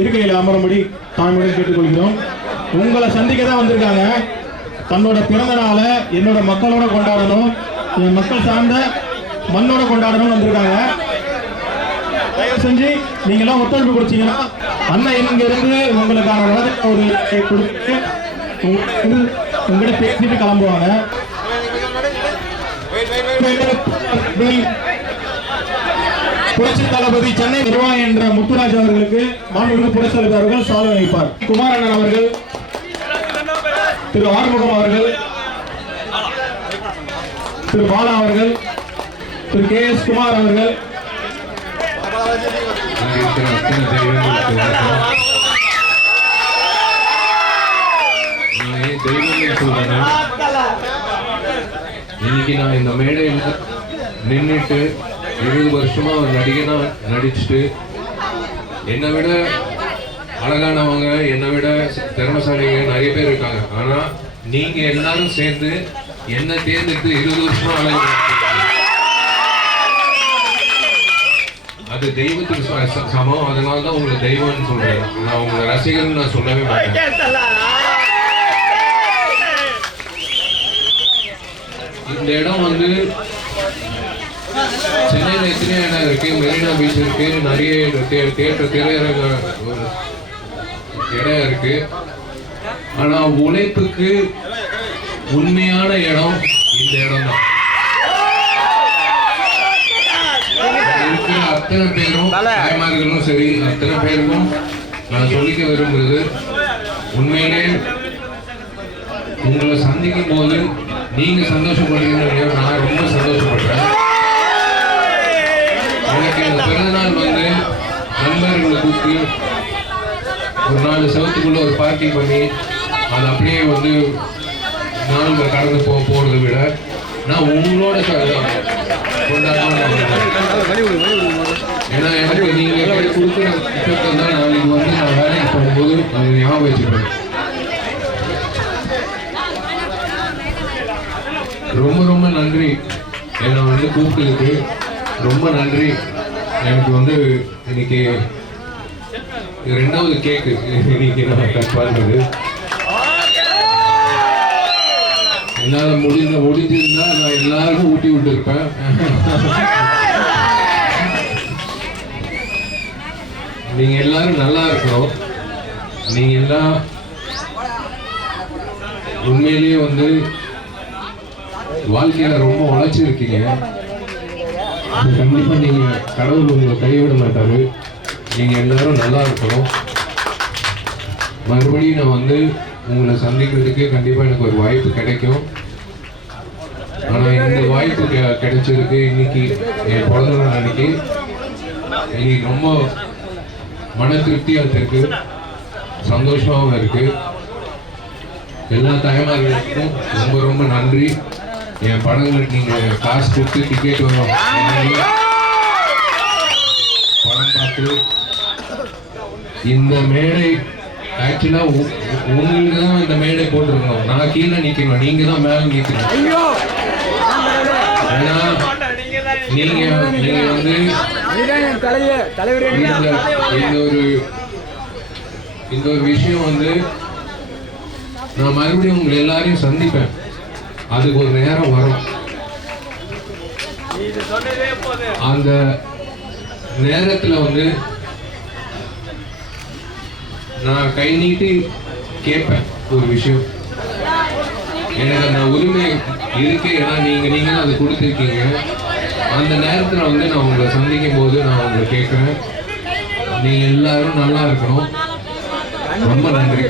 இருக்கையில் அமரும்படி தாழ்மையுடன் கேட்டுக்கொள்கிறோம். உங்களை சந்திக்க தான் வந்திருக்காங்க. தன்னோட பிறந்த நாளை என்னோட மக்களோட கொண்டாடணும், என் மக்கள் சார்ந்த மண்ணோட கொண்டாடணும்னு வந்திருக்காங்க. தயவு செஞ்சு நீங்க எல்லாம் ஒத்துழைப்பு கொடுத்தீங்கன்னா அண்ணன் இங்க இருந்து உங்களுக்கான ஒரு கொடுத்து உங்ககிட்ட பேசிட்டு கிளம்புவாங்க. புரட்சி தளபதி சென்னை நிர்வாகி என்ற முத்துராஜ் அவர்களுக்கு மாண்புமிகு புரட்சி தலைவர் அவர்கள் சால்வை வைப்பார். குமாரண்ணன் அவர்கள், திரு ஆறுமுகம் அவர்கள், திரு பாலா அவர்கள், திரு KS குமார் அவர்கள், இன்னைக்கு நான் இந்த மேடையில் நின்றுட்டு 20 வருஷமா ஒரு நடிகனா நடிச்சுட்டு என்னை விட அழகானவங்க, என்னை விட திறமைசாலிங்க நிறைய பேர் இருக்காங்க. ஆனா நீங்க எல்லாரும் சேர்ந்து என்ன தேர்ந்தெடுத்து 20 வருஷமா அழகு, அது தெய்வத்துக்கு சமம். அதனால தான் உங்களை தெய்வம்னு சொல்றேன். நான் உங்களை ரசிகர்னு நான் சொல்லவே மாட்டேன். இந்த இடம் வந்து சென்னையில் எத்தனை இடம் இருக்கு, மெரினா பீச் இருக்கு, நிறைய தியேட்டர் திரையரங்க இடம் இருக்கு. ஆனா உழைப்புக்கு உண்மையான இடம் இந்த இடம் தான். இருக்கிற அத்தனை பேரும் தாய்மார்களும் சரி, அத்தனை பேருக்கும் நான் சொல்லிக்க விரும்புறது, உண்மையிலே உங்களை சந்திக்கும் போது நீங்க சந்தோஷப்படுறீங்க, நான் ரொம்ப சந்தோஷப்படுறேன். எனக்கு இந்த பிறந்தநாள் வந்து நண்பர்களை கூப்பிட்டு ஒரு 4 செவத்துக்குள்ள ஒரு பார்ட்டி பண்ணி அது அப்படியே வந்து நாளுங்க கடந்து போறதை விட நான் உங்களோட கொண்டாடணும். ஏன்னா எனக்கு நீங்க கொடுக்குற திட்டத்தை தான் நாளைக்கு வந்து நான் வேலைக்கு போகும்போது அதை ஞாபகம் வச்சுப்பேன். ரொம்ப ரொம்ப நன்றி என்னை வந்து கூப்பிட்டதுக்கு, ரொம்ப நன்றி. எனக்கு வந்து இன்னைக்கு 2வது கேக்கு இன்னைக்கு நான் கட் பண்ணுறது. என்னால் முடிஞ்சிருந்தா நான் எல்லாருக்கும் ஊட்டி விட்டுருப்பேன். நீங்க எல்லாரும் நல்லா இருக்கணும். நீங்க எல்லாம் உண்மையிலேயே வந்து வாழ்க்கையில ரொம்ப உழைச்சிருக்கீங்க. கண்டிப்பா நீங்க கடவுள் உங்களை கைவிட மாட்டாரு. நீங்க எல்லாரும் நல்லா இருக்கணும். மறுபடியும் நான் வந்து உங்களை சந்திக்கிறதுக்கு கண்டிப்பா எனக்கு ஒரு வாய்ப்பு கிடைக்கும். ஆனா இந்த வாய்ப்பு கிடைச்சதுக்கு இன்னைக்கு என் பிறந்த நாள் அன்னைக்கு இன்னைக்கு ரொம்ப மன திருப்தியா இருக்கு, சந்தோஷமாவும் இருக்கு. எல்லா தாய்மார்களுக்கும் ரொம்ப ரொம்ப நன்றி. என் படங்களுக்கு நீங்க காசு கொடுத்து டிக்கெட் வரும் படம் பார்த்து இந்த மேடை ஆக்சுவலா உங்களுக்கு தான் இந்த மேடை போட்டிருக்கணும். நான் கீழே நிக்கணும், நீங்க தான் மேல நிக்கணும். ஏன்னா நீங்க வந்து இந்த ஒரு விஷயம் வந்து நான் மறுபடியும் உங்களை எல்லாரையும் சந்திப்பேன். அதுக்கு ஒரு நேரம் வரும். அந்த நேரத்துல வந்து நான் கை நீட்டி கேட்பேன் ஒரு விஷயம். எனக்கு அந்த உரிமை இருக்கு. ஏன்னா நீங்க அதை கொடுத்துருக்கீங்க. அந்த நேரத்துல வந்து நான் உங்களை சந்திக்கும் போது நான் உங்களை கேட்கிறேன், நீங்க எல்லாரும் நல்லா இருக்கணும். ரொம்ப நன்றி.